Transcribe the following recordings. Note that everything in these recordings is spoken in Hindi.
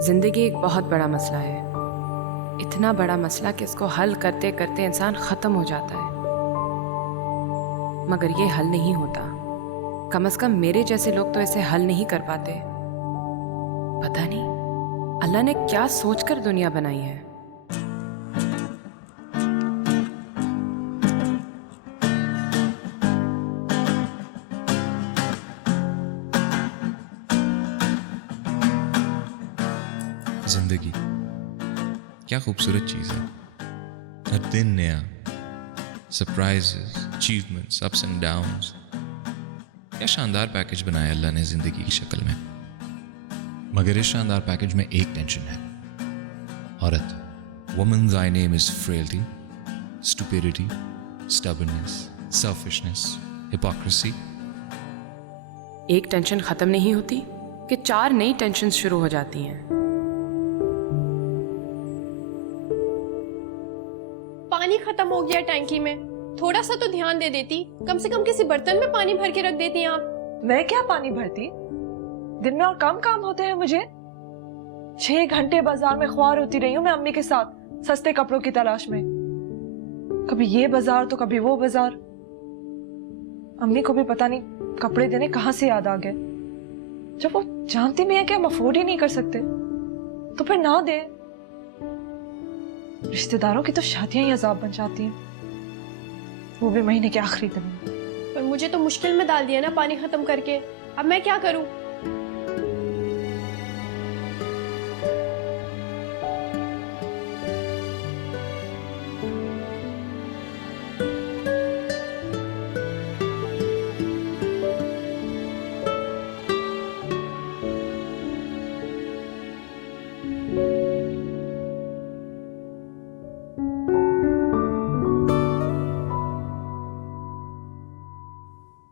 जिंदगी एक बहुत बड़ा मसला है, इतना बड़ा मसला कि इसको हल करते करते इंसान खत्म हो जाता है, मगर ये हल नहीं होता। कम से कम मेरे जैसे लोग तो इसे हल नहीं कर पाते। पता नहीं अल्लाह ने क्या सोचकर दुनिया बनाई है। जिंदगी क्या खूबसूरत चीज़ है। हर दिन नया, surprises, achievements, ups and downs. क्या शानदार पैकेज बनाया अल्लाह ने जिंदगी की शक्ल में। मगर इस शानदार पैकेज में एक टेंशन है, औरत। Woman's thy name is frailty, stupidity, stubbornness, selfishness, hypocrisy. एक टेंशन खत्म नहीं होती कि 4 नई टेंशन शुरू हो जाती हैं। पानी खत्म हो गया टैंकी में, थोड़ा सा तो ध्यान दे देती। कम से कम किसी बर्तन में पानी भर के रख देती आप। मैं क्या पानी भरती, दिन में और कम काम होते हैं मुझे। 6 घंटे बाजार में ख्वार होती रही हूँ मैं अम्मी के साथ सस्ते कपड़ों की तलाश में। कभी ये बाजार तो कभी वो बाजार। अम्मी को भी पता नहीं कपड़े देने कहाँ से याद आ गए। जब वो जानती भी है कि हम अफोर्ड ही नहीं कर सकते तो फिर ना दे। रिश्तेदारों की तो शादियां ही अजाब बन जाती हैं, वो भी महीने के आखिरी दिन में। पर मुझे तो मुश्किल में डाल दिया ना पानी खत्म करके। अब मैं क्या करूं?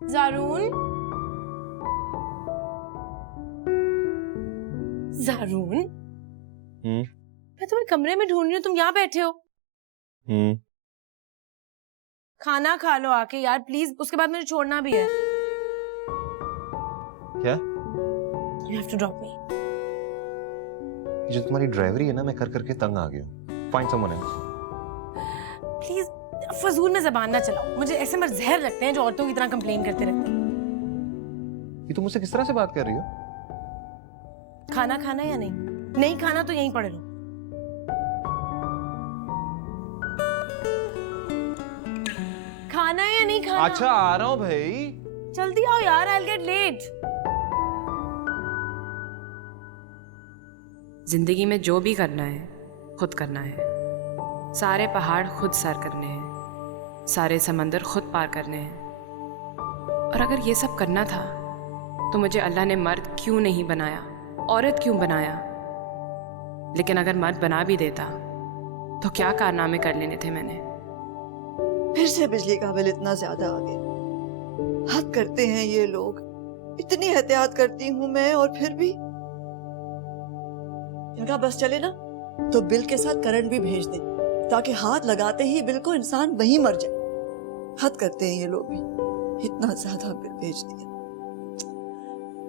ज़ारून, ज़ारून, मैं तुम्हें कमरे में ढूंढ रही हूँ, तुम यहाँ बैठे हो। खाना खा लो आके यार प्लीज, उसके बाद मुझे छोड़ना भी है। क्या? You have to drop me. जो तुम्हारी ड्राइवरी है ना, मैं कर करके तंग आ गया हूँ। Find someone else. प्लीज फजूल में जबान ना चलाओ, मुझे ऐसे मर जहर लगते हैं जो औरतों की तरह कंप्लेन करते रहते हैं। ये तुम मुझसे किस तरह से बात कर रही हो? खाना खाना या नहीं? नहीं खाना तो यहीं पड़े रहो। खाना या नहीं खाना? अच्छा आ रहा हूँ भाई। जल्दी आओ यार, I'll get late. जिंदगी में जो भी करना है खुद करना है। सारे पहाड़ खुद सर करने हैं, सारे समंदर खुद पार करने हैं। और अगर ये सब करना था तो मुझे अल्लाह ने मर्द क्यों नहीं बनाया, औरत क्यों बनाया? लेकिन अगर मर्द बना भी देता तो क्या कारनामे कर लेने थे मैंने। फिर से बिजली का बिल इतना ज्यादा आ गया। हद करते हैं ये लोग। इतनी एहतियात करती हूँ मैं और फिर भी। जगह बस चले ना तो बिल के साथ करंट भी भेज दे, ताकि हाथ लगाते ही बिल को इंसान वहीं मर जाए। हद करते हैं ये लोग भी, इतना ज्यादा बिल भेज दिया।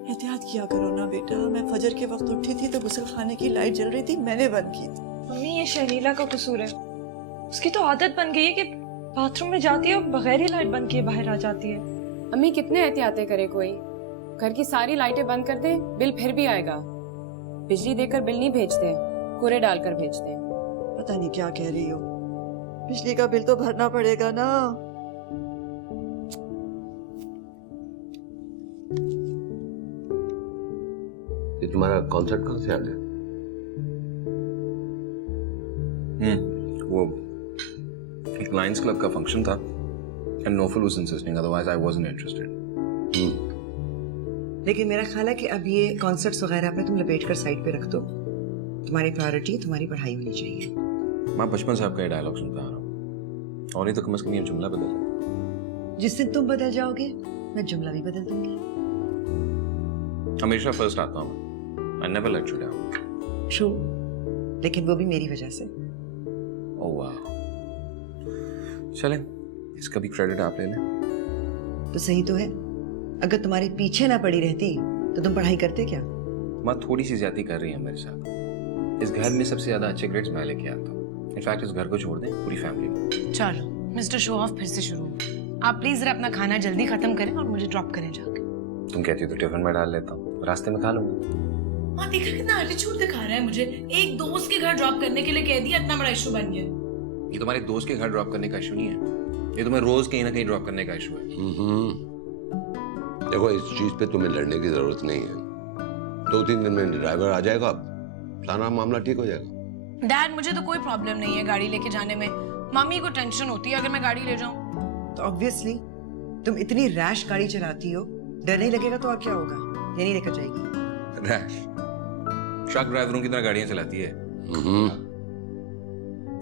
एहतियात किया करो ना बेटा। मैं फजर के वक्त उठी थी तो गुस्ल खाने की लाइट जल रही थी, मैंने बंद की थी। मम्मी ये शर्मिला का कसूर है। उसकी तो आदत बन गई है कि बाथरूम में जाती है और बगैर ही लाइट बंद किए बाहर आ जाती है। अम्मी कितने एहतियातें करे कोई, घर की सारी लाइटें बंद कर दे बिल फिर भी आएगा। बिजली देकर बिल नहीं भेजते, कूड़े डालकर भेजते। पता नहीं क्या कह रही हो। बिजली का बिल तो भरना पड़ेगा ना। ये तुम्हारा कॉन्सर्ट कहाँ से आ गया? वो एक लायंस क्लब का फंक्शन था and Nofal was insisting, otherwise I wasn't interested. लेकिन मेरा ख्याल है कि अब ये कॉन्सर्ट्स वगैरह पे तुम लपेट कर साइड पे रख दो। तुम्हारी प्रायोरिटी तुम्हारी पढ़ाई होनी चाहिए। मैं बचपन से आपका ये डायलॉग सुनता आ रहा हूँ, और नहीं तो कम से कम ये जुमला बदल। जिस दिन तुम बदल जाओगे मैं जुमला भी बदल दूंगी। हमेशा फर्स्ट आता हूँ। I never let you down. True, लेकिन वो भी मेरी वजह से। Oh wow. चलें, इसका भी क्रेडिट आप ले लें। तो सही तो है। अगर तुम्हारे पीछे ना पड़ी रहती तो तुम पढ़ाई करते क्या? माँ थोड़ी सी ज्यादती कर रही है मेरे साथ। इस घर में सबसे ज्यादा अच्छे ग्रेड्स मैं लेके आता हूँ। इनफैक्ट इस घर को छोड़ दें पूरी फैमिली। चलो मिस्टर शो ऑफ फिर से शुरू हो। आप प्लीज जरा अपना खाना जल्दी खत्म करें और मुझे ड्रॉप करें जाके। तुम कहती हो तो टिफिन में डाल लेता हूँ, रास्ते में खा लूंगा। हाँ देखा कितना एटीट्यूड दिखा रहा है मुझे। एक दोस्त के घर ड्रॉप करने के लिए कह दिया, इतना बड़ा इशू बन गया। ये तुम्हारे दोस्त के घर ड्रॉप करने का इशू नहीं है, ये तुम्हें रोज कहीं ना कहीं ड्रॉप करने का इशू है। देखो इस चीज पे तुम्हें लड़ने की जरूरत नहीं है। 2-3 दिन में ड्राइवर आ जाएगा, सारा मामला ठीक हो जाएगा। डैड मुझे तो कोई प्रॉब्लम नहीं है गाड़ी लेके जाने में। मम्मी को टेंशन होती है अगर मैं गाड़ी ले जाऊं। तो ऑब्वियसली तुम इतनी रैश गाड़ी चलाती हो, डर नहीं लगेगा तो और क्या होगा? ये नहीं लेकर जाएगी। रैश ट्रक ड्राइवरों की तरह गाड़ियां चलाती है।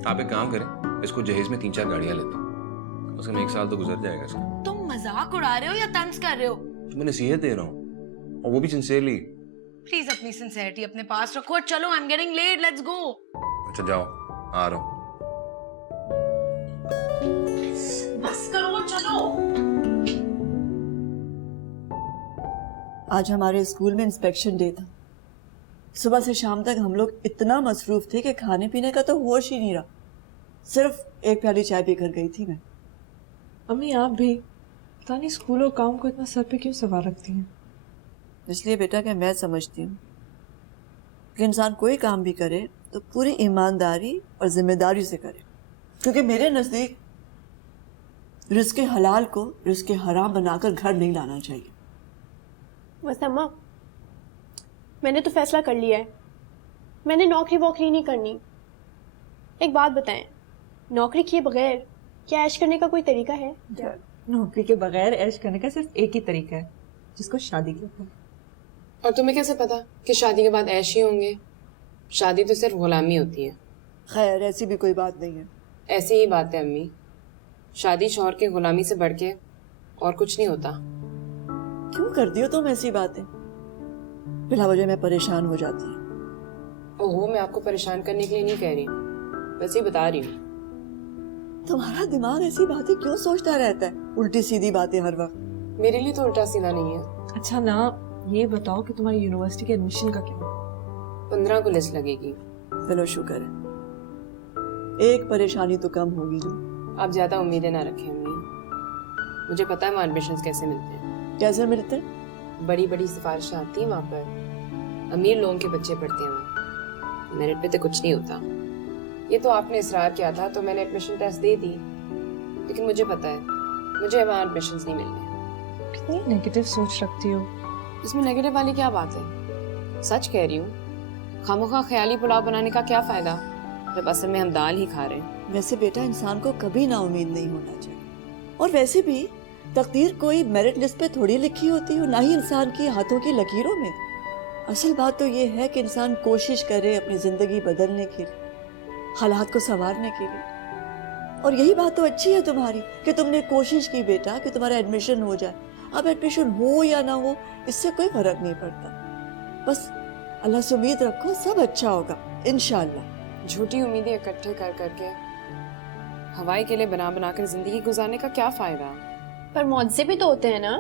आप एक काम करें, इसको जहेज में 3-4 गाड़ियां लेते हैं, उसमें 1 साल तो गुजर जाएगा इसका। तुम मजाक उड़ा रहे हो या तंज कर रहे हो? तुम्हें नसीहत दे रहा हूँ, और वो भी सिंसियरली। प्लीज अपनी सिंसियरिटी अपने पास रखो। चलो I am getting late, let's go. अच्छा जाओ, आ रहा हूँ। बस करो, चलो। आज हमारे स्कूल में इंस्पेक्शन डे था। सुबह से शाम तक हम लोग इतना मसरूफ थे कि खाने पीने का तो होश ही नहीं रहा। सिर्फ एक प्याली चाय पीकर गई थी मैं। अम्मी आप भी पता नहीं स्कूल और काम को इतना सर पे क्यों सवार रखती हैं। इसलिए बेटा कि मैं समझती हूँ कि इंसान कोई काम भी करे तो पूरी ईमानदारी और जिम्मेदारी से करे, क्योंकि मेरे नज़दीक रिस्क हलाल को रिस्क हराम बनाकर घर नहीं लाना चाहिए। बस अम्मा, मैंने तो फैसला कर लिया है, मैंने नौकरी वोकरी नहीं करनी। एक बात बताएं, नौकरी किए बगैर क्या ऐश करने का कोई तरीका है? नौकरी के बगैर ऐश करने का सिर्फ एक ही तरीका है, जिसको शादी कहते हैं। और तुम्हें कैसे पता कि शादी के बाद ऐश ही होंगे? शादी तो सिर्फ गुलामी होती है। खैर ऐसी भी कोई बात नहीं है। ऐसी ही बात है अम्मी, शादी शौहर के गुलामी से बढ़ के और कुछ नहीं होता। क्यों करती हो तुम ऐसी बातें? बिला वजह मैं परेशान हो जाती हूँ। ओहो, मैं आपको परेशान करने के लिए नहीं कह रही, वैसे ही बता रही हूँ। तुम्हारा दिमाग ऐसी बातें क्यों सोचता रहता है, उल्टी सीधी बातें हर वक्त? मेरे लिए तो उल्टा सीधा नहीं है। अच्छा ना, ये बताओ कि तुम्हारी यूनिवर्सिटी के एडमिशन का क्या? 15 को लिस्ट लगेगी। चलो शुक्र है, एक परेशानी तो कम होगी ना। आप ज्यादा उम्मीदें ना रखें अम्मी, मुझे पता है वहाँ एडमिशंस कैसे मिलते हैं। कैसे मिलते? बड़ी बड़ी सिफारिशें आती हैं वहाँ पर, अमीर लोगों के बच्चे पढ़ते हैं वहाँ, मेरिट पे तो कुछ नहीं होता। ये तो आपने इसरार किया था तो मैंने एडमिशन टेस्ट दे दी, लेकिन मुझे पता है मुझे वहाँ एडमिशंस नहीं मिलने। कितनी नेगेटिव सोच रखती हो। इसमें नेगेटिव वाली क्या बात है? सच कह रही हूँ, खामोखा ख्याली पुलाव बनाने का क्या फायदा जब असल में हम दाल ही खा रहे हैं। वैसे बेटा इंसान को कभी ना उम्मीद नहीं होना चाहिए, और वैसे भी तकदीर कोई मेरिट लिस्ट पे थोड़ी लिखी होती हो, ना ही इंसान की हाथों की लकीरों में। असल बात तो ये है कि इंसान कोशिश करे अपनी जिंदगी बदलने के लिए, हालात को संवारने के लिए। और यही बात तो अच्छी है तुम्हारी कि तुमने कोशिश की बेटा कि तुम्हारा एडमिशन हो जाए। अब एडमिशन हो या ना हो इससे कोई फर्क नहीं पड़ता, बस अल्लाह से उम्मीद रखो सब अच्छा होगा इंशाअल्लाह। झूठी उम्मीदें इकट्ठे कर करके हवाई के लिए बना बना कर जिंदगी गुजारने का क्या फायदा? पर मुआवजे भी तो होते हैं ना।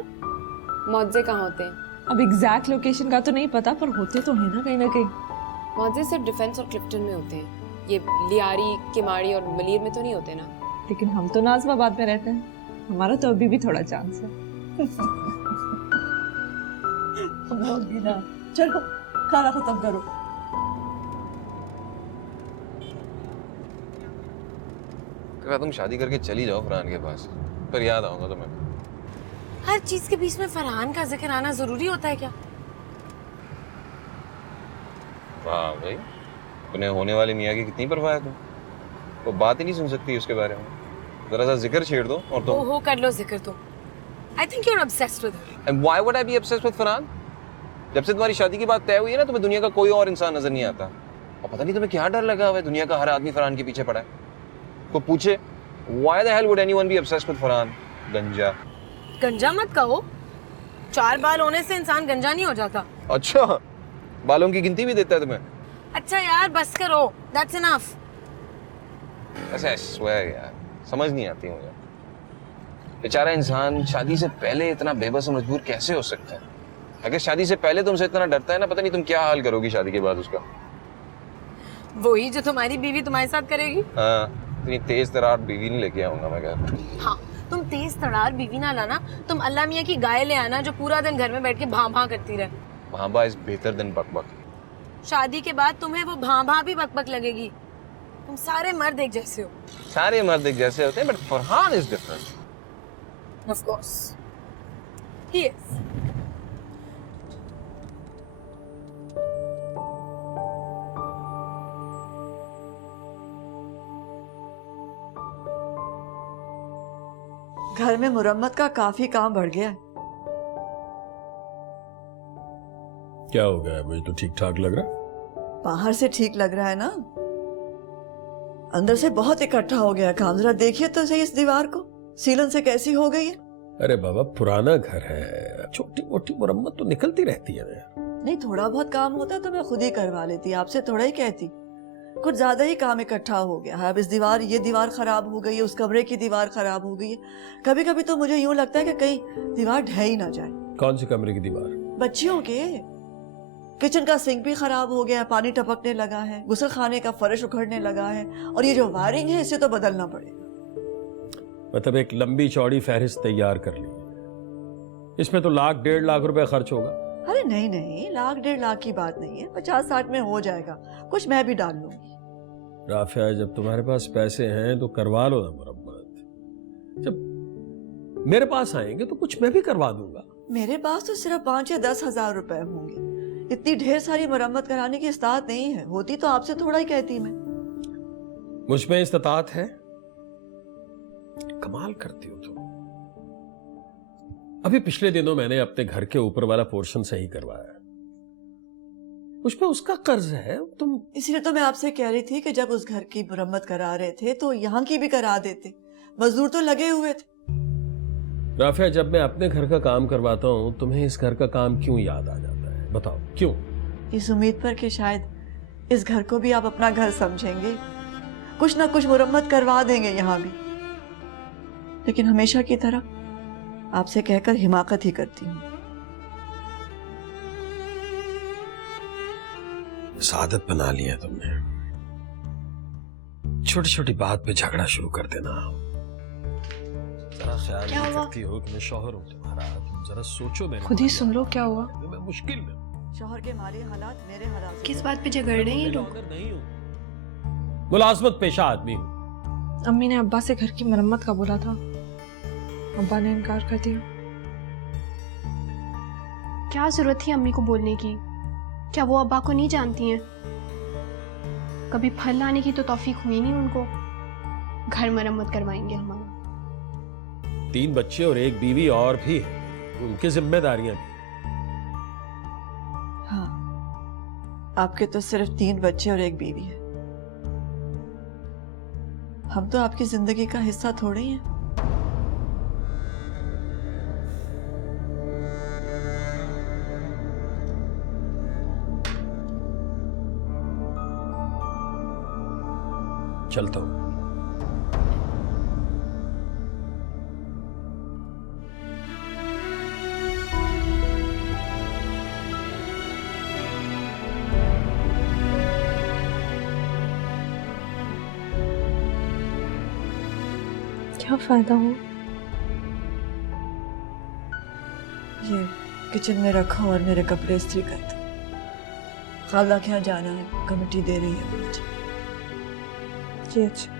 मुआवजे कहाँ होते हैं? अब एग्जैक्ट लोकेशन का तो नहीं पता, पर होते तो है ना कहीं ना कहीं। मुआवजे सिर्फ डिफेंस और क्लिफ्टन में होते हैं, ये लियारी, किमाड़ी और मलीर में तो नहीं होते ना। लेकिन हम तो नाज़िमाबाद में रहते हैं, हमारा तो अभी भी थोड़ा चांस है। चलो खाना खत्म करो। तुम शादी करके चली जाओ फरहान के पास, पर याद आऊंगा तुम्हें। हर चीज के बीच में फरहान का जिक्र आना जरूरी होता है क्या? वाह भाई, अपने होने वाले मियाँ की कितनी परवाह है तुम, वो बात ही नहीं सुन सकती उसके बारे में। जरा सा जिक्र छेड़ दो और तुम। ओहो कर लो जिक्र तुम। I think you're obsessed with her. And why would I be obsessed with Farhan? जब से तुम्हारी शादी की बात तय हुई है ना, तुम्हें दुनिया का कोई और इंसान नजर नहीं आता। और पता नहीं तुम्हें क्या डर लगा हुआ है, दुनिया का हर आदमी फरहान के पीछे पड़ा है। को पूछे why the hell would anyone be obsessed with Farhan? गंजा। गंजा मत कहो, 4 बाल होने से इंसान गंजा नहीं हो जाता। अच्छा, बालों की गिनती भी देता है तुम्हें? अच्छा यार बस करो, that's enough. ऐसे I swear यार, समझ नहीं आती मुझे। बेचारा इंसान शादी से पहले इतना बेबस और मजबूर कैसे हो सकता है? अगर शादी से पहले तुमसे इतना डरता है ना, पता नहीं तुम क्या हाल करोगी शादी के बाद उसका। वही जो तुम्हारी बीवी तुम्हारे साथ करेगी। हाँ, इतनी तेज तरार बीवी नहीं लेके आऊंगा मैं घर। हाँ, तुम तेज तड़ार बीवी ना लाना, तुम अल्लाह मियाँ की गाय ले आना जो पूरा दिन घर में बैठ के भां भां करती रहे। भां भां इज बेहतर देन बक बक। शादी के बाद तुम्हें वो भां भां भी बक बक लगेगी। तुम सारे मर्द एक जैसे हो। सारे मर्द एक जैसे होते हैं, but Farhan is different. Of course. He is. घर में मुरम्मत का काफी काम बढ़ गया है। क्या हो गया? मुझे तो ठीक ठाक लग रहा। बाहर से ठीक लग रहा है ना, अंदर से बहुत इकट्ठा हो गया काम। जरा देखिए तो सही इस दीवार को, सीलन से कैसी हो गई है। अरे बाबा, पुराना घर है, छोटी मोटी मुरम्मत तो निकलती रहती है ना। नहीं, थोड़ा बहुत काम होता तो मैं खुद ही करवा लेती, आपसे थोड़ा ही कहती। कुछ ज्यादा ही काम इकट्ठा हो गया है। अब ये दीवार खराब हो गई है, उस कमरे की दीवार खराब हो गई है। कभी कभी तो मुझे यूं लगता है कि कहीं दीवार ढह ही ना जाए। कौन सी कमरे की दीवार? बच्चियों के। किचन का सिंक भी खराब हो गया, पानी टपकने लगा है, गुसल खाने का फर्श उखड़ने लगा है, और ये जो वायरिंग है इसे तो बदलना पड़ेगा। मतलब एक लंबी चौड़ी फहरिस्त तैयार कर ली, इसमें तो 1,00,000-1,50,000 रुपए खर्च होगा। अरे नहीं नहीं, 1,00,000-1,50,000 की बात नहीं है, 50-60 में हो जाएगा। कुछ मैं भी डाल लूंगी। राफिया, जब तुम्हारे पास पैसे हैं तो करवा लो ना मुरम्मत। जब मेरे पास आएंगे तो कुछ मैं भी करवा दूंगा। मेरे पास तो सिर्फ 5 या 10 हजार रुपए होंगे। इतनी ढेर सारी मरम्मत कराने की इस्तात नहीं है। होती तो आपसे थोड़ा ही कहती मैं। मुझ में इस्तात है। कमाल करती हो तुम। अभी पिछले दिनों मैंने अपने घर के ऊपर वाला पोर्शन सही करवाया, मुझ पे उसका कर्ज है। तुम इसलिए तो मैं आपसे कह रही थी कि जब उस घर की मरम्मत करा रहे थे तो यहाँ की भी करा देते। मजदूर तो लगे हुए थे। राफिया, जब मैं अपने घर का काम करवाता हूँ तुम्हें इस घर का काम क्यों याद आ जाता है? बताओ क्यों? इस उम्मीद पर कि शायद इस घर को भी आप अपना घर समझेंगे, कुछ ना कुछ मुरम्मत करवा देंगे यहाँ भी। लेकिन हमेशा की तरह आपसे कहकर हिमाकत ही करती हूँ। आदत बना लिया तुमने, छोटी छोटी बात पे झगड़ा शुरू कर देना। जरा ख्याल नहीं करती हो कि मैं शौहर हूँ तुम्हारा। तुम जरा सोचो, मेरे खुद ही सुन लो क्या हुआ। मैं मुश्किल में हूँ। शौहर के माली हालात मेरे हालात से किस बात पे झगड़ रहे हैं ये लोग? नहीं हूँ, मुलाजमत पेशा आदमी हूँ। अम्मी ने अब्बा से घर की मरम्मत का बोला था, अब्बा ने इनकार कर दिया। क्या जरूरत थी अम्मी को बोलने की? क्या वो अब्बा को नहीं जानती हैं? कभी फल लाने की तो तौफीक हुई नहीं उनको। घर मरम्मत करवाएंगे हमारा। 3 बच्चे और 1 बीवी और भी है, उनकी जिम्मेदारियां भी। हाँ, आपके तो सिर्फ 3 बच्चे और 1 बीवी है। हम तो आपकी जिंदगी का हिस्सा थोड़े ही हैं। चलता हूँ। क्या फायदा हो? ये किचन में रखो और मेरे कपड़े इस्त्री कर दो। खाला के यहाँ जाना है, कमेटी दे रही है मुझे। जी अच्छा।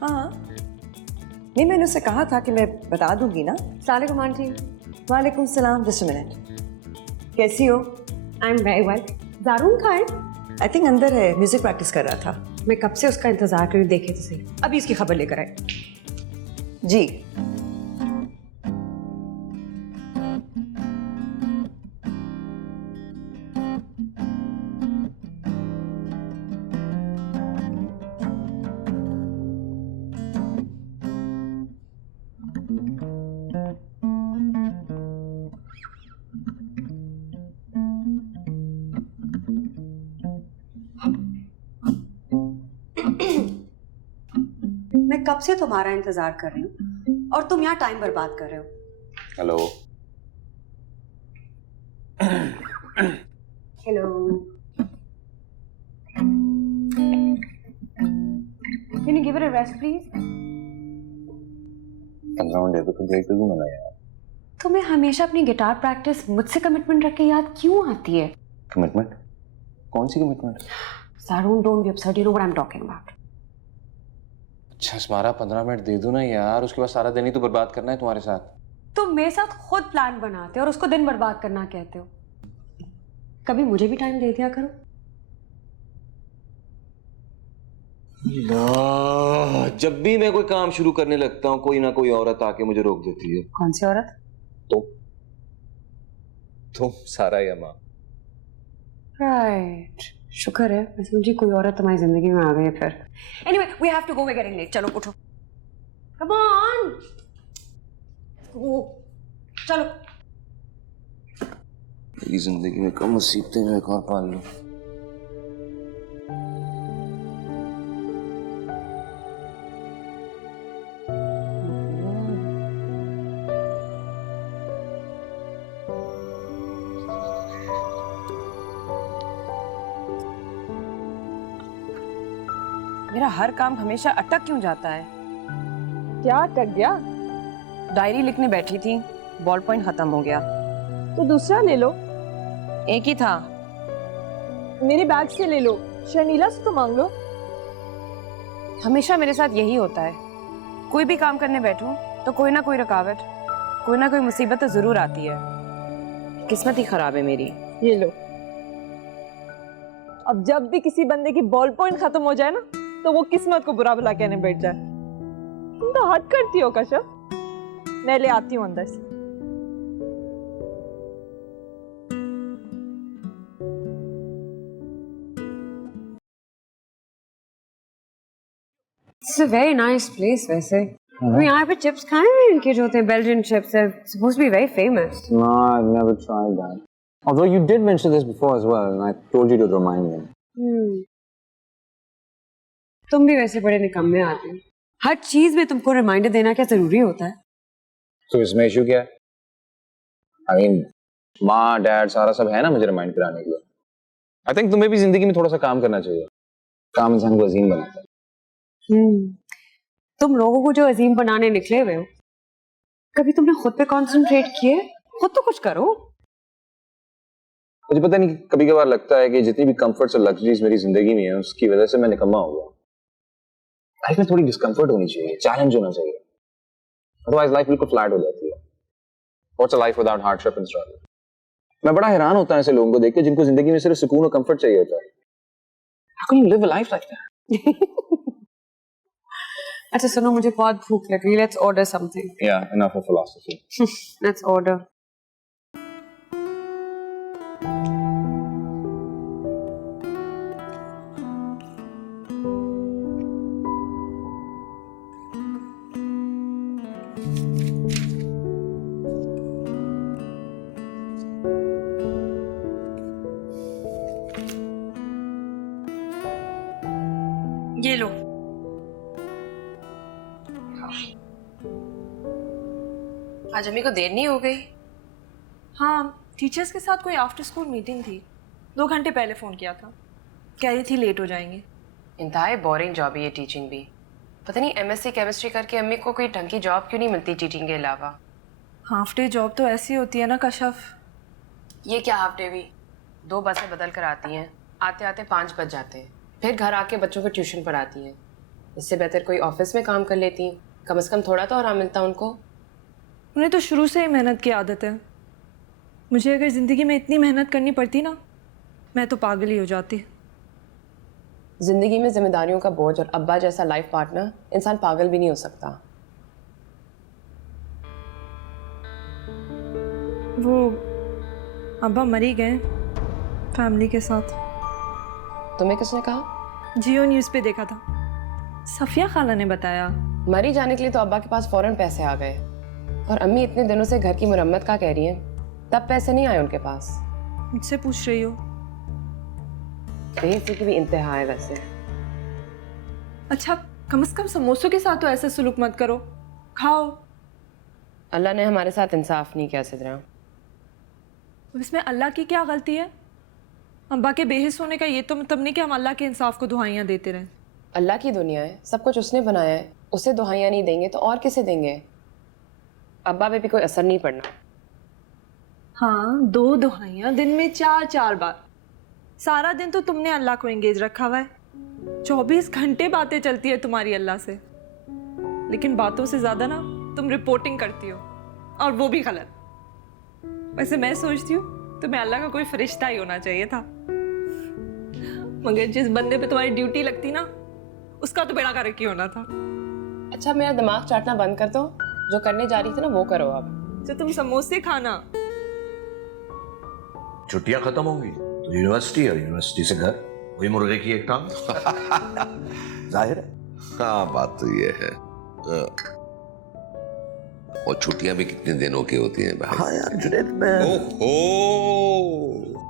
हाँ, नहीं मैंने उससे कहा था कि मैं बता दूंगी ना। सलाम आंटी। वालेकुम सलाम। Just minute. कैसी हो? I am very well. Zaroon कहाँ है? आई थिंक अंदर है, म्यूजिक प्रैक्टिस कर रहा था। मैं कब से उसका इंतजार कर रही हूँ, देखे तो सही। अभी इसकी खबर लेकर आए। जी कब से तुम्हारा इंतजार कर रही हूँ और तुम यहाँ टाइम बर्बाद कर रहे हो। Hello. Hello. Can you give it a rest, please? 15 minute दे तो ब्रेक तो दूंगा ना यार। तुम्हें हमेशा अपनी गिटार प्रैक्टिस मुझसे कमिटमेंट रख के याद क्यों आती है? कमिटमेंट? कौन सी commitment? Sarun, don't be upset. You know what I'm talking about. अच्छा स्मारा 15 मिनट दे दो ना यार, उसके बाद सारा दिन ही तो बर्बाद करना है तुम्हारे साथ। तुम मेरे साथ खुद प्लान बनाते हो और उसको दिन बर्बाद करना कहते हो। कभी मुझे भी टाइम दे दिया करो। जब भी मैं कोई काम शुरू करने लगता हूँ कोई ना कोई औरत आके मुझे रोक देती है। कौन सी औरत? तुम सारा या माँ। राइट, शुक्र है मैं समझी कोई औरत तुम्हारी जिंदगी में आ गई है फिर। Anyway we have to go, we getting late. चलो उठो, कम ऑन, चलो। मेरी जिंदगी में कम मुसीबतें जो एक और पाल लूं। मेरा हर काम हमेशा अटक क्यों जाता है? क्या अटक गया? डायरी लिखने बैठी थी, बॉल पॉइंट खत्म हो गया। तो दूसरा ले लो। एक ही था। मेरे बैग से ले लो, शर्मिला से तो मांग लो। हमेशा मेरे साथ यही होता है, कोई भी काम करने बैठूं तो कोई ना कोई रुकावट, कोई ना कोई मुसीबत तो जरूर आती है। किस्मत ही खराब है मेरी। ये लो। अब जब भी किसी बंदे की बॉल पॉइंट खत्म हो जाए ना, तो वो किस्मत को बुरा भला कहने बैठ जाए। तुम तो हद करती हो कश्यप। मैं ले आती हूँ अंदर से। It's a very nice place वैसे। तो यहाँ पे चिप्स खाए हैं इनके जो होते हैं Belgian chips, are supposed to be very famous. No, I've never tried that. Although you did mention this before as well, and I told you to remind me. तुम भी वैसे बड़े निकम्मे आते हो। हर चीज में तुमको रिमाइंडर देना क्या जरूरी होता है? तो इसमें इशू क्या है? I mean, माँ, डैड सारा सब है ना मुझे रिमाइंड कराने के लिए। I think तुम्हें भी जिंदगी में थोड़ा सा काम करना चाहिए। काम इंसान को अजीम बनाता है। तुम लोगों को जो अजीम बनाने निकले हुए हो, कभी तुमने खुद पे कॉन्सेंट्रेट किए? खुद तो कुछ करो। मुझे पता नहीं, कभी कभार लगता है कि जितनी भी कंफर्ट्स और लग्जरीज मेरी जिंदगी में है उसकी वजह से मैं निकम्मा हो गया। लाइफ में थोड़ी डिस्कम्फर्ट होनी चाहिए, चैलेंज होना चाहिए, अदरवाइज लाइफ बिल्कुल फ्लैट हो जाती है। What's a life without hardship and struggle? मैं बड़ा हैरान होता हूं ऐसे लोगों को देख के जिनको जिंदगी में सिर्फ सुकून और कंफर्ट चाहिए होता है। How can you live a life like that? अच्छा सुनो, मुझे बहुत भूख लग रही है। Let's order something. Yeah, enough of philosophy. Let's order. ये लो। आज अम्मी को देर नहीं हो गई? हाँ, टीचर्स के साथ कोई आफ्टर स्कूल मीटिंग थी। 2 घंटे पहले फ़ोन किया था, कह रही थी लेट हो जाएंगे। इंतहाई बोरिंग जॉब है ये टीचिंग भी। पता नहीं एमएससी केमिस्ट्री करके अम्मी को कोई ढंग की जॉब क्यों नहीं मिलती टीचिंग के अलावा। हाफ डे जॉब तो ऐसी होती है ना कश्यप। ये क्या हाफ डे भी? 2 बसें बदल कर आती हैं, आते आते 5 बज जाते हैं, फिर घर आके बच्चों को ट्यूशन पढ़ाती हैं। इससे बेहतर कोई ऑफिस में काम कर लेती, कम से कम थोड़ा तो आराम मिलता उनको। उन्हें तो शुरू से ही मेहनत की आदत है। मुझे अगर ज़िंदगी में इतनी मेहनत करनी पड़ती ना, मैं तो पागल ही हो जाती। जिंदगी में जिम्मेदारियों का बोझ और अब्बा जैसा लाइफ पार्टनर, इंसान पागल भी नहीं हो सकता। वो अब्बा मरी गए फैमिली के साथ। तुम्हें किसने कहा? जियो न्यूज़ पे देखा था, सफिया खाला ने बताया। मरी जाने के लिए तो अब्बा के पास फौरन पैसे आ गए, और अम्मी इतने दिनों से घर की मुरम्मत का कह रही हैं, तब पैसे नहीं आए उनके पास। मुझसे पूछ रही हो? बेइज्जती की भी इंतहा है वैसे। अच्छा कम से कम समोसों के साथ तो ऐसा सुलूक मत करो, खाओ। अल्लाह ने हमारे साथ इंसाफ नहीं किया सिद्रा। अब इसमें अल्लाह की क्या गलती है? अब्बा के बेहिस होने का ये तो मतलब नहीं कि हम अल्लाह के इंसाफ को दुहाइयाँ देते रहें। अल्लाह की दुनिया है, सब कुछ उसने बनाया है, उसे दुहाइयाँ नहीं देंगे तो और किसे देंगे? अब्बा पे भी कोई असर नहीं पड़ना। हाँ, 2 दुहाइयाँ दिन में 4-4 बार। सारा दिन तो तुमने अल्लाह को एंगेज रखा हुआ है, 24 घंटे बातें चलती है तुम्हारी अल्लाह से, लेकिन बातों से ज्यादा ना तुम रिपोर्टिंग करती हो, और वो भी गलत। वैसे मैं सोचती हूँ तुम्हें अल्लाह का कोई फरिश्ता ही होना चाहिए था, मगर जिस बंदे पे तुम्हारी ड्यूटी लगती ना, उसका तो बेड़ा गर्क ही होना था। अच्छा मेरा दिमाग चाटना बंद कर दो, जो करने जा रही थी ना वो करो अब। जो तुम समोसे खाना। छुट्टियां खत्म होंगी तो यूनिवर्सिटी, और यूनिवर्सिटी से घर, वही मुर्गे की एक टांग। जाहिर है। हाँ, बात तो ये है। और छुट्टियां भी कितने दिनों की होती हैं भाई? हाँ यार जुनैद, ओहो,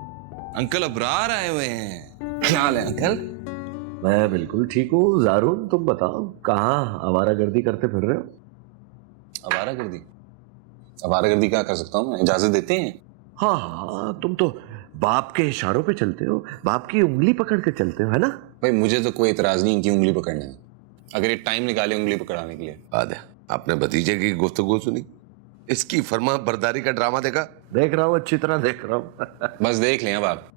अंकल अबरार आए हुए हैं। क्या हाल है अंकल? मैं बिल्कुल ठीक हूँ। जारून, तुम बताओ कहाँ आवारागर्दी करते फिर रहे हो? आवारागर्दी? आवारागर्दी क्या कर सकता हूँ मैं? इजाजत देते हैं? हाँ हाँ, तुम तो बाप के इशारों पे चलते हो, बाप की उंगली पकड़ के चलते हो, है ना? भाई मुझे तो कोई इतराज नहीं इनकी उंगली पकड़ने में, अगर ये टाइम निकाले उंगली पकड़ाने के लिए। आदे, आपने भतीजे की गुफ्तगू सुनी? इसकी फरमा बरदारी का ड्रामा देखा? देख रहा हूँ, अच्छी तरह देख रहा हूँ। बस देख लें अब आप,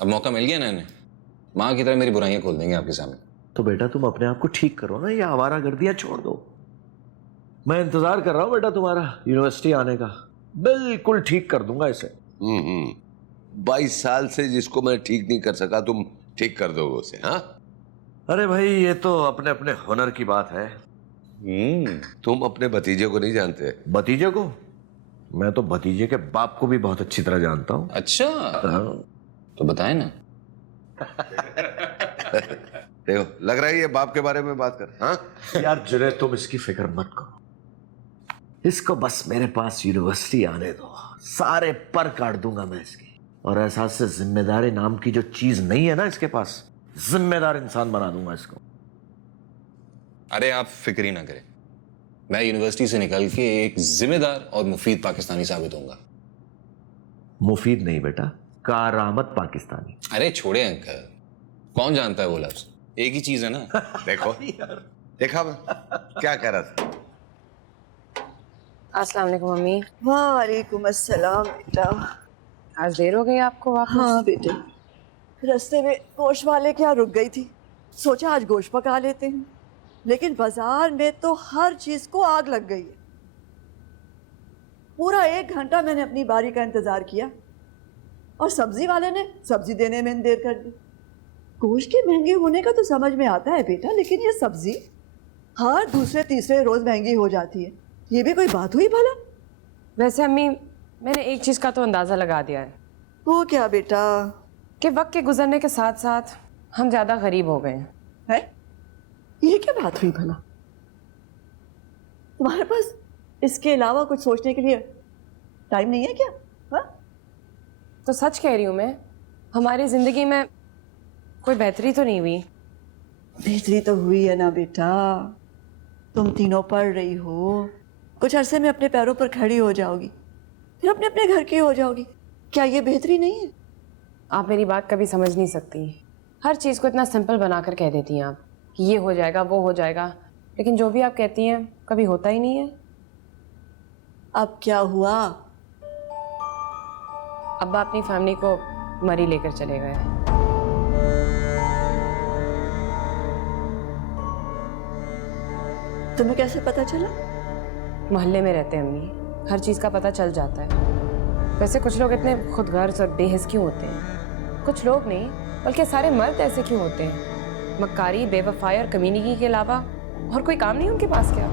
अब मौका मिल गया ना इन्हें, माँ की तरह मेरी बुराइयां खोल देंगे आपके सामने। तो बेटा तुम अपने आप को ठीक करो ना, ये आवारागर्दियां छोड़ दो। मैं इंतजार कर रहा हूँ बेटा तुम्हारा यूनिवर्सिटी आने का, बिल्कुल ठीक कर दूंगा इसे। 22 साल से जिसको मैं ठीक नहीं कर सका, तुम ठीक कर दोगे उसे? हाँ, अरे भाई ये तो अपने अपने हुनर की बात है। तुम अपने भतीजे को नहीं जानते? भतीजे को? मैं तो भतीजे के बाप को भी बहुत अच्छी तरह जानता हूँ। अच्छा, तो बताए ना। देखो, लग रहा है ये बाप के बारे में बात कर। हाँ यार जुनैद, तुम इसकी फिक्र मत करो, इसको बस मेरे पास यूनिवर्सिटी आने दो, सारे पर काट दूंगा मैं इसकी। और एहसास से जिम्मेदारी नाम की जो चीज नहीं है ना इसके पास, जिम्मेदार इंसान बना दूंगा इसको। अरे आप फिक्र ही ना करें, मैं यूनिवर्सिटी से निकल के एक जिम्मेदार और मुफीद पाकिस्तानी साबित होऊंगा। मुफीद नहीं बेटा, कारामत पाकिस्तानी। अरे छोड़े अंकल, कौन जानता है वो लफ्ज, एक ही चीज है ना। देखो देखा मैं क्या कह रहा था। अस्सलाम वालेकुम मम्मी। वालेकुम अस्सलाम बेटा। आज देर हो गई आपको वापस? हाँ बेटे, रास्ते में गोश्त वाले क्या रुक गई थी, सोचा आज गोश्त पका लेते हैं, लेकिन बाजार में तो हर चीज को आग लग गई है। पूरा 1 घंटा मैंने अपनी बारी का इंतजार किया, और सब्जी वाले ने सब्जी देने में देर कर दी। गोश्त के महंगे होने का तो समझ में आता है बेटा, लेकिन ये सब्जी हर दूसरे तीसरे रोज महंगी हो जाती है, ये भी कोई बात हुई भला? वैसे अम्मी, मैंने एक चीज़ का तो अंदाज़ा लगा दिया है। वो क्या बेटा? कि वक्त के गुजरने के साथ साथ हम ज़्यादा गरीब हो गए हैं। है? ये क्या बात हुई भला? तुम्हारे पास इसके अलावा कुछ सोचने के लिए टाइम नहीं है क्या? हा? तो सच कह रही हूँ मैं, हमारी ज़िंदगी में कोई बेहतरी तो नहीं हुई। बेहतरी तो हुई है ना बेटा, तुम तीनों पढ़ रही हो, कुछ अरसे में अपने पैरों पर खड़ी हो जाओगी, फिर अपने अपने घर की हो जाओगी। क्या ये बेहतरी नहीं है? आप मेरी बात कभी समझ नहीं सकती, हर चीज़ को इतना सिंपल बनाकर कह देती हैं आप कि ये हो जाएगा वो हो जाएगा, लेकिन जो भी आप कहती हैं कभी होता ही नहीं है। अब क्या हुआ? अब्बा अपनी फैमिली को मरी लेकर चले गए। तुम्हें कैसे पता चला? मोहल्ले में रहते हैं अम्मी, हर चीज़ का पता चल जाता है। वैसे कुछ लोग इतने खुदगर्ज और बेहिस क्यों होते हैं? कुछ लोग नहीं बल्कि सारे मर्द ऐसे क्यों होते हैं? मक्कारी, बेवफाई और कमीनगी के अलावा और कोई काम नहीं उनके पास क्या?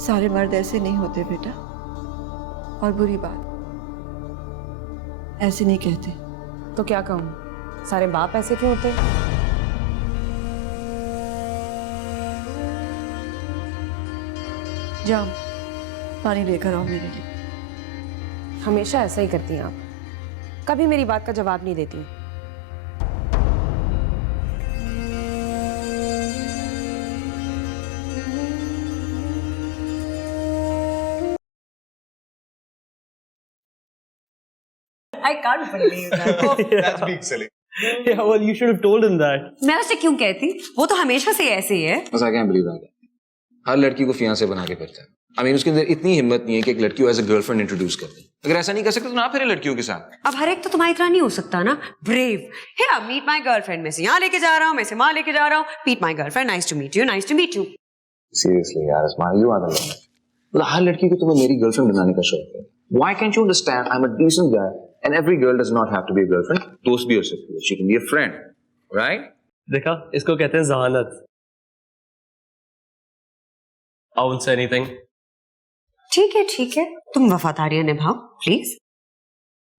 सारे मर्द ऐसे नहीं होते बेटा, और बुरी बात, ऐसे नहीं कहते। तो क्या कहूँ, सारे बाप ऐसे क्यों होते हैं? जाओ पानी लेकर आओ मेरे लिए। हमेशा ऐसा ही करती हैं आप, कभी मेरी बात का जवाब नहीं देती। I can't believe that. That's being silly. Yeah, well, you should have told him that. मैं उसे क्यों कहती? वो तो हमेशा से ऐसे ही है. बस I can't believe that. हर लड़की को फियांसे बना के फिरता है. I mean, उसके अंदर इतनी हिम्मत नहीं है कि एक लड़की को एज अ गर्लफ्रेंड इंट्रोड्यूस कर दे. अगर ऐसा नहीं कर सकते तो ना फिरे लड़कियों के साथ. अब हर एक तो तुम्हारी तरह नहीं हो सकता ना. Brave. Hey meet my girlfriend, मैं से यहाँ लेके जा रहा हूँ, मैं से वहाँ लेके जा रहा हूँ. Meet my girlfriend, nice to meet you, nice to meet you. Seriously, यार, smile you are the one. मतलब हर लड़की को तुम्हें मेरी गर्लफ्रेंड बनाने का शौक है. Why can't you understand? I'm a decent guy, and every girl does not have to be a girlfriend. दोस्त भी हो सकती है. She can be a friend, right? देखा, इसको कहते हैं जहानत. I won't say anything. ठीक है. तुम वफादारियां निभाओ, प्लीज.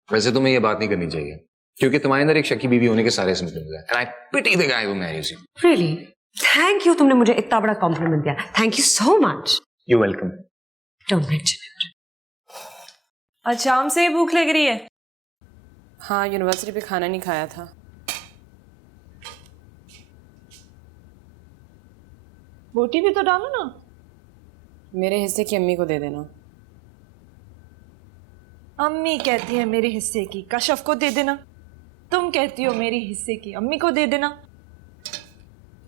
वैसे तुम्हें ये बात नहीं करनी चाहिए, क्योंकि तुम्हारे अंदर एक शकी बीवी होने के सारे सिम्टम्स हैं. And I pity the guy who marries you. Really? Thank you, तुमने मुझे इतना बड़ा कॉम्प्लीमेंट दिया. Thank you so much. You're welcome. Don't mention it. आज शाम से ही भूख लग रही है. हाँ, यूनिवर्सिटी पे खाना नहीं खाया था. बोटी भी तो डालो ना. मेरे हिस्से की अम्मी को दे देना. अम्मी कहती है मेरे हिस्से की कशफ को दे देना. तुम कहती हो मेरी हिस्से की अम्मी को दे देना.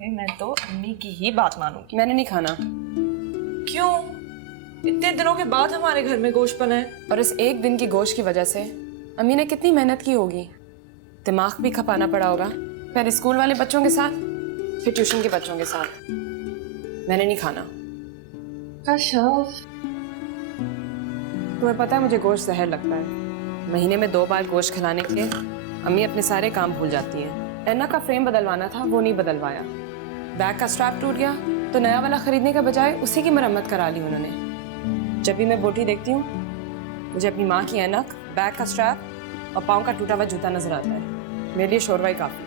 मैं तो अम्मी की ही बात मानूंगी. मैंने नहीं खाना. क्यों? इतने दिनों के बाद हमारे घर में गोश्त बना है. और इस एक दिन की गोश्त की वजह से अम्मी ने कितनी मेहनत की होगी. दिमाग भी खपाना पड़ा होगा. पहले स्कूल वाले बच्चों के साथ, फिर ट्यूशन के बच्चों के साथ. मैंने नहीं खाना. कशफ, तुम्हें पता है मुझे गोश्त जहर लगता है. महीने में 2 बार गोश्त खिलाने के लिए अम्मी अपने सारे काम भूल जाती हैं. एना का फ्रेम बदलवाना था, वो नहीं बदलवाया. बैग का स्ट्रैप टूट गया तो नया वाला खरीदने के बजाय उसी की मरम्मत करा ली उन्होंने. जब भी मैं बोटी देखती हूँ मुझे अपनी माँ की ऐनक, बैग का स्ट्रैप और पाँव का टूटा हुआ जूता नजर आता है. मेरे लिए शोरवा ही काफी.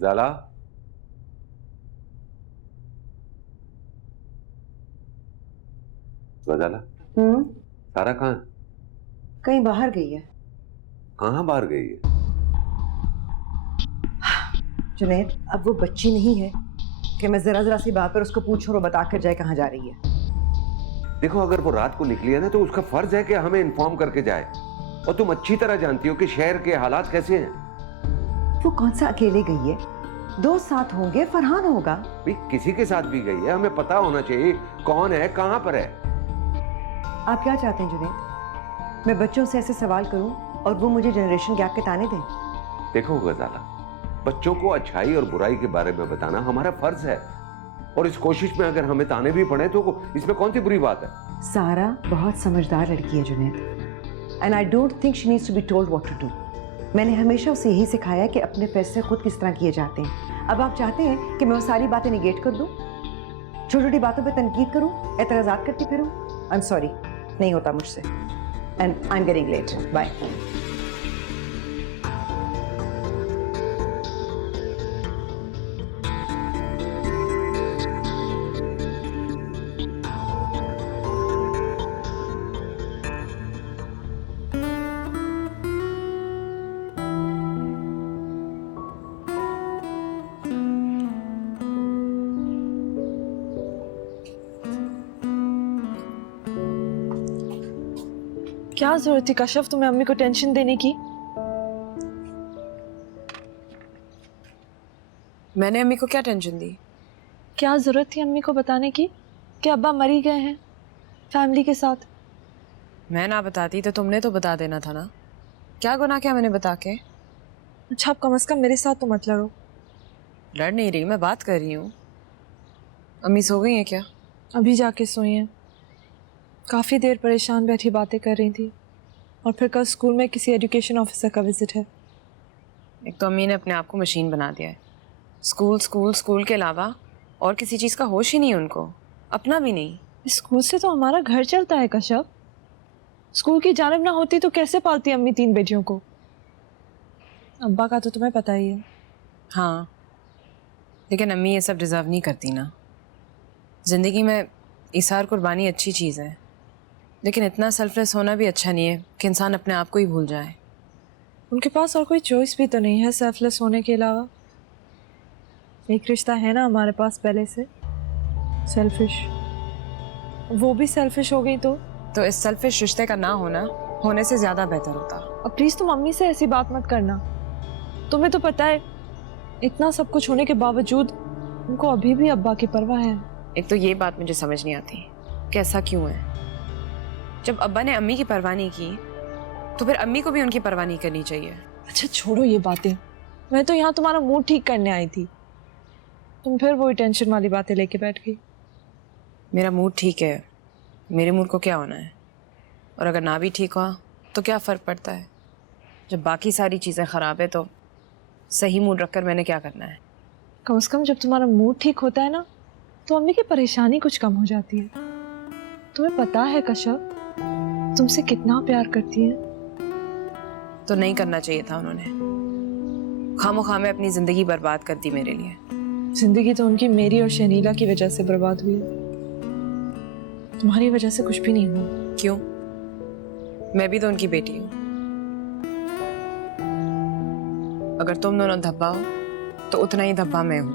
ज़ाला, ज़ाला, सारा कहाँ है? कहीं बाहर गई है. कहाँ बाहर गई है? जुनैद, अब वो बच्ची नहीं है कि मैं जरा सी बात पर उसको पूछूं और बता कर जाए कहाँ जा रही है. देखो, अगर वो रात को निकली है ना तो उसका फर्ज है कि हमें इन्फॉर्म करके जाए. और तुम अच्छी तरह जानती हो कि शहर के हालात कैसे हैं. वो कौन सा अकेले गई है? 2 साथ होंगे, फरहान होगा. भाई किसी के साथ भी गई है, हमें पता होना चाहिए कौन है, कहाँ पर है. आप क्या चाहते हैं जुनैद? मैं बच्चों से ऐसे सवाल करूं और वो मुझे जनरेशन गैप के ताने दें? देखो गजाला, बच्चों को अच्छाई और बुराई के बारे में बताना हमारा फर्ज है. और इस कोशिश में अगर हमें ताने भी पड़े तो इसमें कौन सी बुरी बात है. सारा बहुत समझदार लड़की है Junaid, and I don't think she needs to be told what to do. मैंने हमेशा उसे यही सिखाया कि अपने फैसले खुद किस तरह किए जाते हैं. अब आप चाहते हैं कि मैं वो सारी बातें निगेट कर दूं, छोटी छोटी बातों पे तनकीद करूं, एतराज़ात करती फिरूं? आई एम सॉरी, नहीं होता मुझसे. And I am getting late. Bye. क्या जरूरत थी कशफ तुम्हें अम्मी को टेंशन देने की? मैंने अम्मी को क्या टेंशन दी? क्या जरूरत थी अम्मी को बताने की कि अब्बा मरी गए हैं फैमिली के साथ? मैं ना बताती तो तुमने तो बता देना था ना. क्या गुनाह किया मैंने बता के? अच्छा, अब कम से कम मेरे साथ तो मत लड़ो. लड़ नहीं रही, मैं बात कर रही हूँ. अम्मी सो गई हैं क्या? अभी जाके सोई हैं. काफ़ी देर परेशान बैठी बातें कर रही थी. और फिर कल स्कूल में किसी एजुकेशन ऑफिसर का विजिट है. एक तो अम्मी ने अपने आप को मशीन बना दिया है. स्कूल स्कूल स्कूल के अलावा और किसी चीज़ का होश ही नहीं उनको, अपना भी नहीं. स्कूल से तो हमारा घर चलता है कशफ. स्कूल की जानिब ना होती तो कैसे पालती अम्मी 3 बेटियों को? अब्बा का तो तुम्हें पता ही है. हाँ, लेकिन अम्मी ये सब डिज़र्व नहीं करती ना. ज़िंदगी में इसार कुर्बानी अच्छी चीज़ है, लेकिन इतना सेल्फलेस होना भी अच्छा नहीं है कि इंसान अपने आप को ही भूल जाए. उनके पास और कोई चॉइस भी तो नहीं है सेल्फलेस होने के अलावा. एक रिश्ता है ना हमारे पास पहले से, सेल्फिश. वो भी सेल्फिश हो गई तो इस सेल्फिश रिश्ते का ना होना होने से ज्यादा बेहतर होता। अब प्लीज तुम मम्मी से ऐसी बात मत करना। तुम्हें तो पता है इतना सब कुछ होने के बावजूद उनको अभी भी अब्बा की परवाह है। एक तो ये बात मुझे समझ नहीं आती कि ऐसा क्यों है। जब अब्बा ने अम्मी की परवाह नहीं की तो फिर अम्मी को भी उनकी परवाह नहीं करनी चाहिए। अच्छा छोड़ो ये बातें, मैं तो यहाँ तुम्हारा मूड ठीक करने आई थी, तुम फिर वही टेंशन वाली बातें लेके बैठ गई। मेरा मूड ठीक है, मेरे मूड को क्या होना है? और अगर ना भी ठीक हुआ तो क्या फ़र्क पड़ता है? जब बाकी सारी चीज़ें ख़राब है तो सही मूड रखकर मैंने क्या करना है? कम से कम जब तुम्हारा मूड ठीक होता है ना तो अम्मी की परेशानी कुछ कम हो जाती है। तुम्हें पता है कश्यप तुमसे कितना प्यार करती है। तो नहीं करना चाहिए था उन्होंने। खामोखा में अपनी ज़िंदगी बर्बाद कर दी मेरे लिए। जिंदगी तो उनकी मेरी और शनीला की वजह से बर्बाद हुई है, तुम्हारी वजह से कुछ भी नहीं हुआ। क्यों? मैं भी तो उनकी बेटी हूँ। अगर तुम दोनों धब्बा हो तो उतना ही धब्बा मैं हूँ,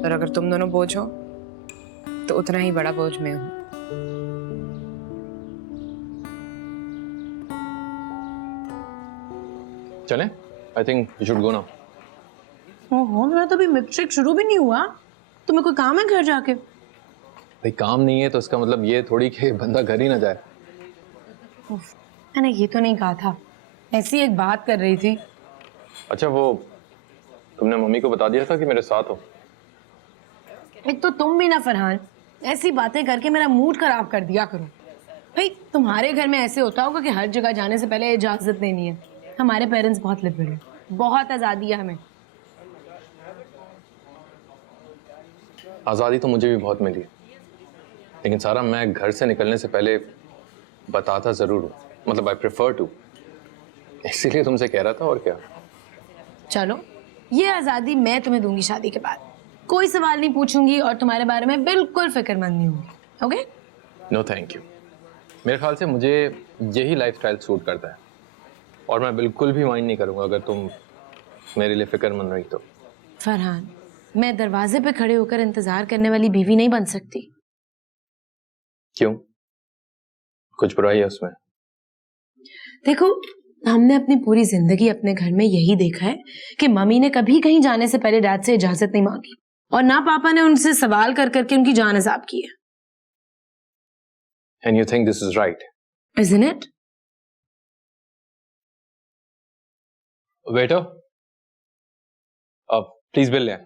और अगर तुम दोनों बोझ हो तो उतना ही बड़ा बोझ मैं हूँ। चलें? I think you should go now. ओहो, मेरा तो अभी मिल्कशेक शुरू भी नहीं हुआ। तुम्हें कोई काम है घर जाके? भाई काम नहीं है तो इसका मतलब ये थोड़ी कि बंदा घर ही ना जाए। मैंने ये तो नहीं कहा था, ऐसी एक बात कर रही थी। अच्छा वो तुमने मम्मी को बता दिया था कि मेरे साथ हो? एक तो तुम भी ना फरहान ऐसी बातें करके मेरा मूड खराब कर दिया करो। भाई तुम्हारे घर में ऐसे होता होगा कि हर जगह जाने से पहले इजाजत लेनी है। हमारे पेरेंट्स बहुत लिबरल हैं, बहुत आज़ादी है हमें। आज़ादी तो मुझे भी बहुत मिली, लेकिन सारा मैं घर से निकलने से पहले बताता ज़रूर हूँ। मतलब आई प्रेफर टू, इसीलिए तुमसे कह रहा था। और क्या? चलो ये आज़ादी मैं तुम्हें दूंगी शादी के बाद। कोई सवाल नहीं पूछूंगी और तुम्हारे बारे में बिल्कुल फिक्रमंद नहीं होंगी। ओके? No thank you. मेरे ख्याल से मुझे यही लाइफस्टाइल सूट करता है, और मैं बिल्कुल भी माइंड नहीं करूँगा अगर तुम मेरे लिए फिक्रमंद रही तो। फरहान, मैं दरवाजे पे खड़े होकर इंतजार करने वाली बीवी नहीं बन सकती। क्यों? कुछ बुराई है उसमें? देखो, हमने अपनी पूरी जिंदगी अपने घर में यही देखा है कि मम्मी ने कभी कहीं जाने से पहले डैड से इजाजत नहीं मांगी, और ना पापा ने उनसे सवाल कर करके उनकी जान अजाब की है। And you think this is right? Isn't it? Waiter, please bill लें।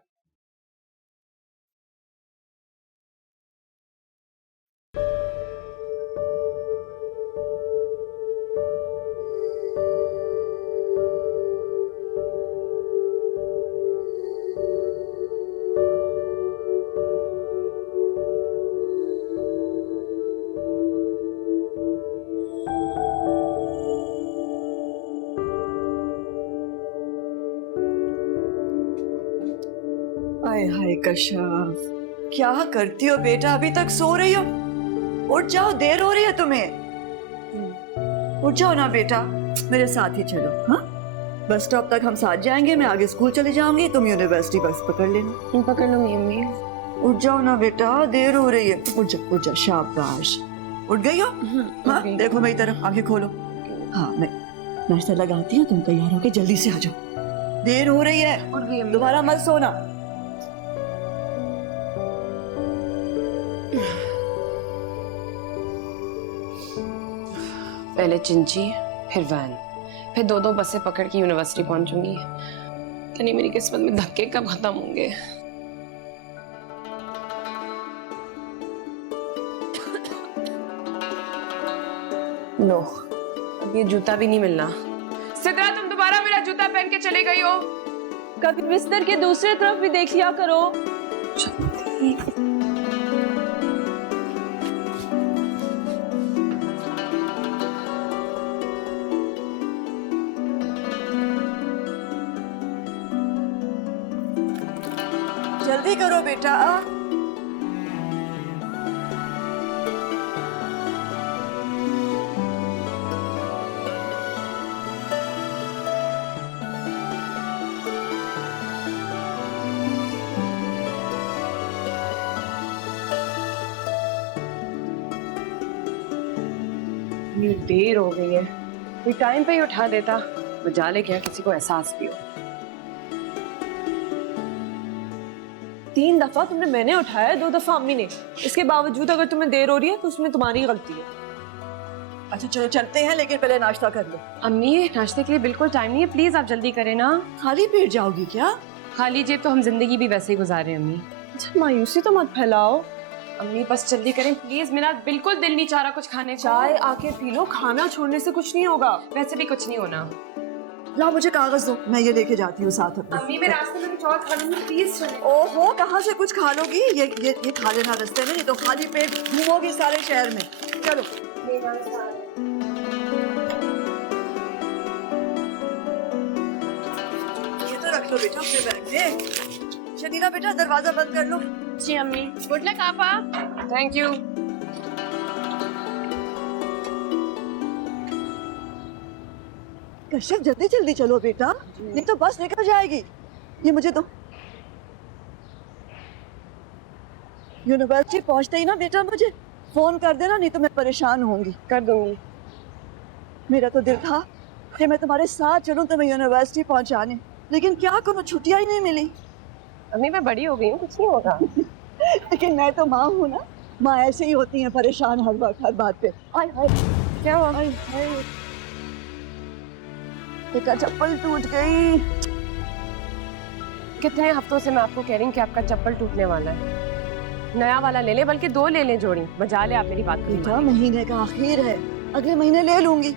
हाय हाय कश्यप, क्या करती हो बेटा? अभी तक सो रही हो? उठ जाओ, देर हो रही है तुम्हें। उठ जाओ ना बेटा, मेरे साथ ही चलो। हाँ, बस स्टॉप तक हम साथ जाएंगे। मैं आगे स्कूल चले जाऊंगी, तुम यूनिवर्सिटी बस पकड़ लेना। पकड़ लूंगी अम्मी। उठ जाओ ना बेटा, देर हो रही है। उठ जा, शाबाश। उठ गई हो? हाँ, देखो मेरी तरफ, आंखें खोलो। हाँ, मैं नाश्ता लगाती हूँ, तुम तैयार होके जल्दी से आ जाओ, देर हो रही है। दोबारा मत सोना। पहले चिंची, फिर वैन, फिर दो दो बसें पकड़ के यूनिवर्सिटी पहुंचूंगी। पता नहीं मेरी किस्मत में धक्के कब खत्म होंगे। लो, अब ये जूता भी नहीं मिलना। सिद्रा, तुम दोबारा मेरा जूता पहन के चले गई हो। कभी बिस्तर के दूसरी तरफ भी देख लिया करो। जल्दी करो बेटा। इतनी देर हो गई है, कोई टाइम पे ही उठा देता, बजाले क्या किसी को एहसास भी हो। 3 दफा तुमने मैंने उठाया, 2 दफा अम्मी ने। इसके बावजूद अगर तुम्हें देर हो रही है तो उसमें तुम्हारी गलती है। अच्छा चलो चलते हैं, लेकिन पहले नाश्ता कर लो। अम्मी नाश्ते के लिए बिल्कुल टाइम नहीं है, प्लीज आप जल्दी करें ना। खाली पेट जाओगी क्या? खाली जेब तो हम जिंदगी भी वैसे ही गुजार रहे हैं अम्मी। अच्छा मायूसी तो मत फैलाओ। अम्मी बस जल्दी करें प्लीज, मेरा बिल्कुल दिल नहीं चाह रहा कुछ खाने को। चाय आके पी लो, खाना छोड़ने से कुछ नहीं होगा। वैसे भी कुछ नहीं होना। लाओ मुझे कागज दो, मैं ये लेके जाती हूँ साथ अपने। अम्मी मैं रास्ते में कुछ और खा लूंगी, प्लीज चलें। ओहो, कहाँ से कुछ खा लोगी? ये खा लेना रास्ते में, नहीं तो खाली पेट घूमोगी सारे शहर में। चलो ये तो रख लो बेटा अपने बैग में। शनीला बेटा दरवाजा बंद कर लो। जी अम्मी। गुड लक आपा। Thank you. कश्यप जल्दी जल्दी चलो बेटा, नहीं तो बस निकल जाएगी। ये मुझे दो। यूनिवर्सिटी पहुंचते ही ना बेटा मुझे फोन कर देना, नहीं तो मैं परेशान होंगी। कर दूंगी। मेरा तो दिल था कि मैं तुम्हारे साथ चलूं तुम्हें यूनिवर्सिटी पहुंचाने, लेकिन क्या करूं, छुट्टियां ही नहीं मिली। अम्मी मैं बड़ी हो गई हूँ, कुछ नहीं होगा। लेकिन मैं तो माँ हूँ ना, माँ ऐसे ही होती हैं, परेशान हर वक्त हर बात पे। आय हाय क्या हुआ? आय हाय, बेटा चप्पल टूट गई। कितने हफ्तों से मैं आपको कह रही हूँ कि आपका चप्पल टूटने वाला है, नया वाला ले ले, बल्कि 2 ले ले जोड़ी। बजा ले आप मेरी बात को। बेटा महीने का आखिर है, अगले महीने ले लूंगी।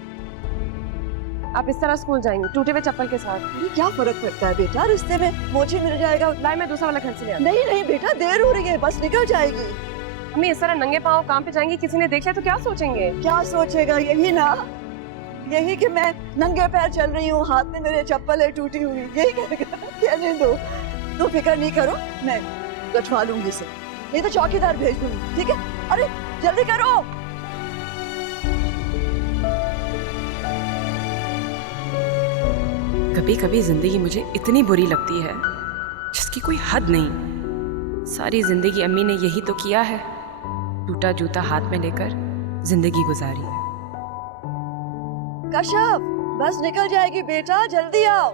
आप इस तरह स्कूल जाएंगी टूटे हुए चप्पल के साथ? ये क्या फर्क पड़ता है बेटा, रिश्ते में मोची मिल जाएगा। लाए मैं दूसरा वाला घर से ले आती। नहीं नहीं बेटा, देर हो रही है, बस निकल जाएगी। अम्मी इस तरह नंगे पाँव काम पे जाएंगी, किसी ने देख लिया तो क्या सोचेंगे? क्या सोचेगा, यही ना, यही कि मैं नंगे पैर चल रही हूँ, हाथ में मेरे चप्पल है टूटी हुई, यही कहने दो। तो फिक्र नहीं करो, मैं रखवा लूंगी इसे, नहीं तो चौकीदार भेज दूंगी, ठीक है? अरे जल्दी करो। कभी कभी जिंदगी मुझे इतनी बुरी लगती है जिसकी कोई हद नहीं। सारी जिंदगी अम्मी ने यही तो किया है, टूटा जूता हाथ में लेकर जिंदगी गुजारी है। कश्यप बस निकल जाएगी बेटा, जल्दी आओ।